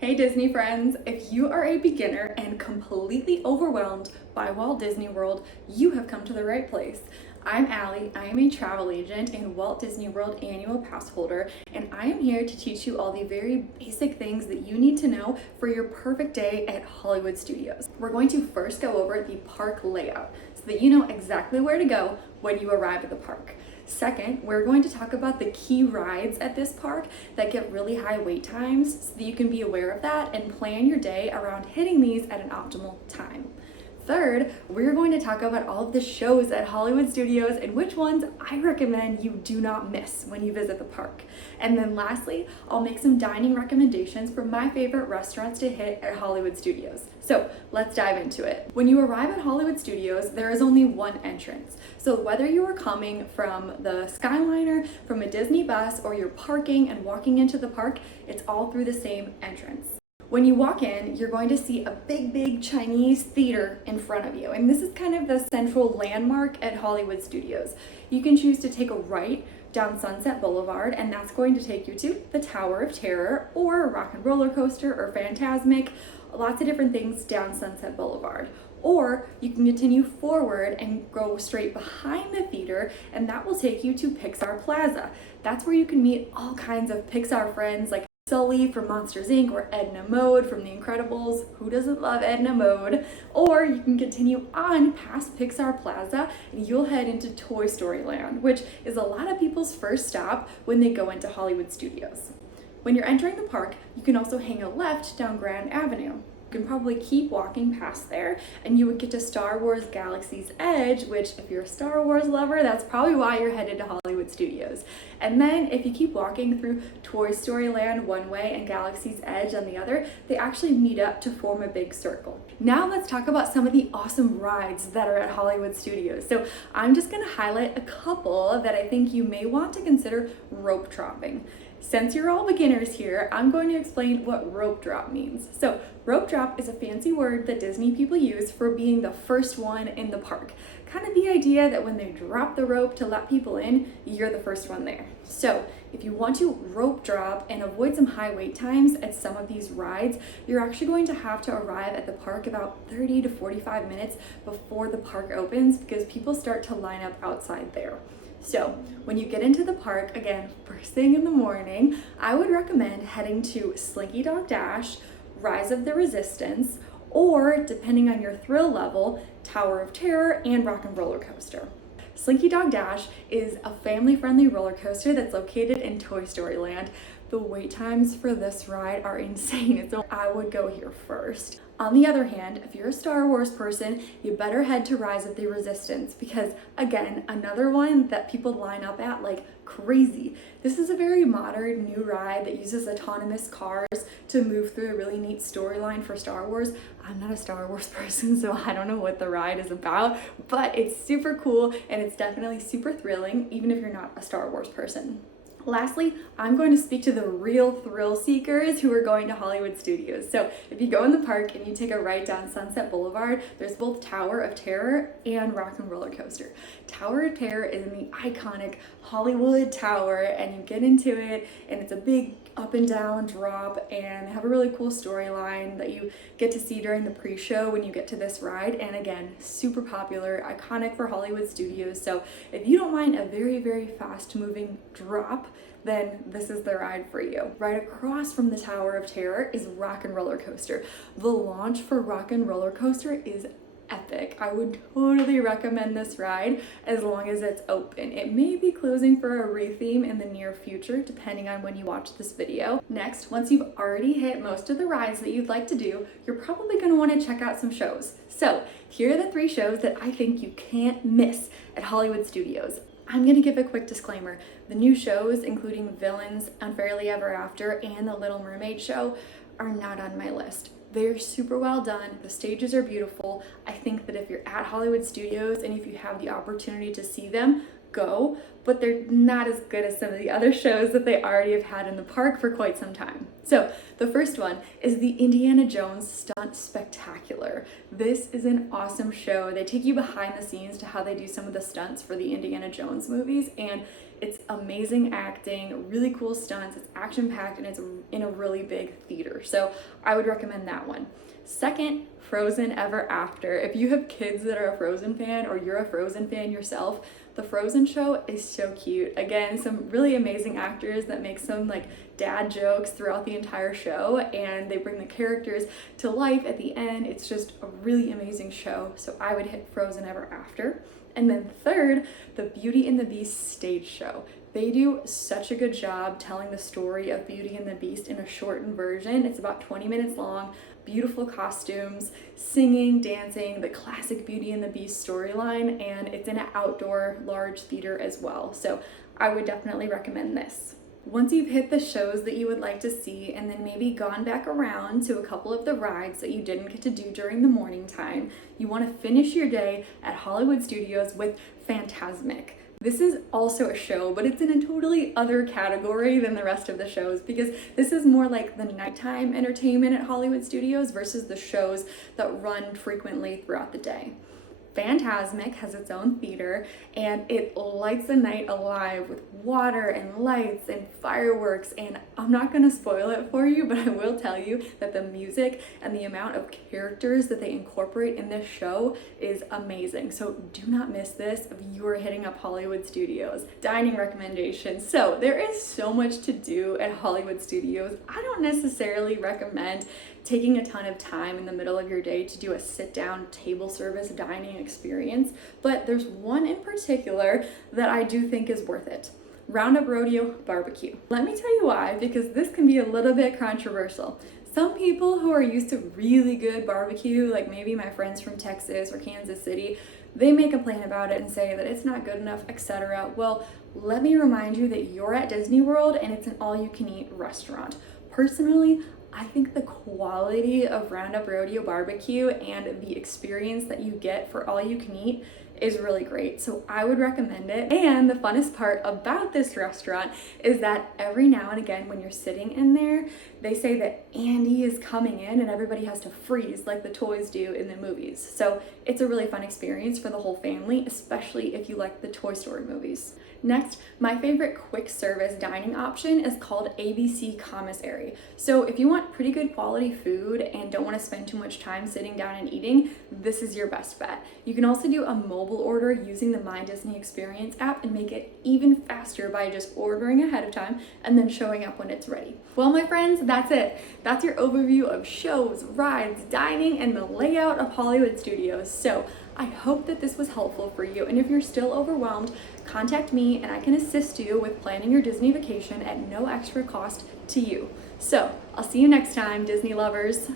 Hey Disney friends, if you are a beginner and completely overwhelmed by Walt Disney World, you have come to the right place. I'm Allie, I am a travel agent and Walt Disney World annual pass holder, and I am here to teach you all the very basic things that you need to know for your perfect day at Hollywood Studios. We're going to first go over the park layout so that you know exactly where to go when you arrive at the park. Second, we're going to talk about the key rides at this park that get really high wait times so that you can be aware of that and plan your day around hitting these at an optimal time. Third, we're going to talk about all of the shows at Hollywood Studios and which ones I recommend you do not miss when you visit the park. And then lastly, I'll make some dining recommendations for my favorite restaurants to hit at Hollywood Studios. So let's dive into it. When you arrive at Hollywood Studios, there is only one entrance. So whether you are coming from the Skyliner, from a Disney bus, or you're parking and walking into the park, it's all through the same entrance. When you walk in, you're going to see a big Chinese theater in front of you. And this is kind of the central landmark at Hollywood Studios. You can choose to take a right down Sunset Boulevard, and that's going to take you to the Tower of Terror or Rock and Roller Coaster or Fantasmic, lots of different things down Sunset Boulevard. Or you can continue forward and go straight behind the theater, and that will take you to Pixar Plaza. That's where you can meet all kinds of Pixar friends like Sully from Monsters Inc. or Edna Mode from The Incredibles. Who doesn't love Edna Mode? Or you can continue on past Pixar Plaza and you'll head into Toy Story Land, which is a lot of people's first stop when they go into Hollywood Studios. When you're entering the park, you can also hang a left down Grand Avenue. You can probably keep walking past there and you would get to Star Wars Galaxy's Edge, which if you're a Star Wars lover, that's probably why you're headed to Hollywood Studios. And then if you keep walking through Toy Story Land one way and Galaxy's Edge on the other, they actually meet up to form a big circle. Now let's talk about some of the awesome rides that are at Hollywood Studios. So I'm just gonna highlight a couple that I think you may want to consider rope dropping. Since you're all beginners here, I'm going to explain what rope drop means. So rope drop is a fancy word that Disney people use for being the first one in the park. Kind of the idea that when they drop the rope to let people in, you're the first one there. So if you want to rope drop and avoid some high wait times at some of these rides, you're actually going to have to arrive at the park about 30 to 45 minutes before the park opens because people start to line up outside there. So when you get into the park, again, first thing in the morning, I would recommend heading to Slinky Dog Dash, Rise of the Resistance, or depending on your thrill level, Tower of Terror and Rock and Roller Coaster. Slinky Dog Dash is a family-friendly roller coaster that's located in Toy Story Land. The wait times for this ride are insane, so I would go here first. On the other hand, if you're a Star Wars person, you better head to Rise of the Resistance because, again, another one that people line up at like crazy. This is a very modern new ride that uses autonomous cars to move through a really neat storyline for Star Wars. I'm not a Star Wars person, so I don't know what the ride is about, but it's super cool and it's definitely super thrilling, even if you're not a Star Wars person. Lastly, I'm going to speak to the real thrill seekers who are going to Hollywood Studios. So if you go in the park and you take a right down Sunset Boulevard, there's both Tower of Terror and Rock and Roller Coaster. Tower of Terror is in the iconic Hollywood Tower and you get into it and it's a big up and down drop and they have a really cool storyline that you get to see during the pre-show when you get to this ride, and again, super popular, iconic for Hollywood Studios. So if you don't mind a very fast moving drop, then this is the ride for you. Right across from the Tower of Terror is Rock and Roller Coaster. The launch for Rock and Roller Coaster is epic. I would totally recommend this ride as long as it's open. It may be closing for a retheme in the near future, depending on when you watch this video. Next, once you've already hit most of the rides that you'd like to do, you're probably going to want to check out some shows. So here are the 3 shows that I think you can't miss at Hollywood Studios. I'm going to give a quick disclaimer. The new shows, including Villains, Unfairly Ever After, and The Little Mermaid show, are not on my list. They're super well done. The stages are beautiful. I think that if you're at Hollywood Studios and if you have the opportunity to see them, go, but they're not as good as some of the other shows that they already have had in the park for quite some time. So the first one is the Indiana Jones Stunt Spectacular. This is an awesome show. They take you behind the scenes to how they do some of the stunts for the Indiana Jones movies, and It's amazing acting, really cool stunts, it's action-packed, and it's in a really big theater. So I would recommend that one. Second, Frozen Ever After. If you have kids that are a Frozen fan or you're a Frozen fan yourself, the Frozen show is so cute. Again, some really amazing actors that make some like dad jokes throughout the entire show, and they bring the characters to life at the end. It's just a really amazing show. So I would hit Frozen Ever After. And then third, the Beauty and the Beast stage show. They do such a good job telling the story of Beauty and the Beast in a shortened version. It's about 20 minutes long, beautiful costumes, singing, dancing, the classic Beauty and the Beast storyline, and it's in an outdoor large theater as well. So I would definitely recommend this. Once you've hit the shows that you would like to see and then maybe gone back around to a couple of the rides that you didn't get to do during the morning time, you want to finish your day at Hollywood Studios with Fantasmic. This is also a show, but it's in a totally other category than the rest of the shows because this is more like the nighttime entertainment at Hollywood Studios versus the shows that run frequently throughout the day. Fantasmic has its own theater and it lights the night alive with water and lights and fireworks, and I'm not going to spoil it for you, but I will tell you that the music and the amount of characters that they incorporate in this show is amazing. So do not miss this if you are hitting up Hollywood Studios. Dining recommendations. So there is so much to do at Hollywood Studios. I don't necessarily recommend taking a ton of time in the middle of your day to do a sit-down table service dining experience, but there's one in particular that I do think is worth it. Roundup Rodeo Barbecue. Let me tell you why, because this can be a little bit controversial. Some people who are used to really good barbecue, like maybe my friends from Texas or Kansas City, they may complain about it and say that it's not good enough, etc. Well, let me remind you that you're at Disney World and it's an all-you-can-eat restaurant. Personally, I think the quality of Roundup Rodeo Barbecue and the experience that you get for all you can eat is really great. So I would recommend it. And the funnest part about this restaurant is that every now and again when you're sitting in there, they say that Andy is coming in and everybody has to freeze like the toys do in the movies. So it's a really fun experience for the whole family, especially if you like the Toy Story movies. Next, my favorite quick service dining option is called ABC Commissary. So if you want pretty good quality food and don't want to spend too much time sitting down and eating, this is your best bet. You can also do a mobile order using the My Disney Experience app and make it even faster by just ordering ahead of time and then showing up when it's ready. Well, my friends, that's it. That's your overview of shows, rides, dining, and the layout of Hollywood Studios. So I hope that this was helpful for you, and if you're still overwhelmed, contact me and I can assist you with planning your Disney vacation at no extra cost to you. So I'll see you next time, Disney lovers.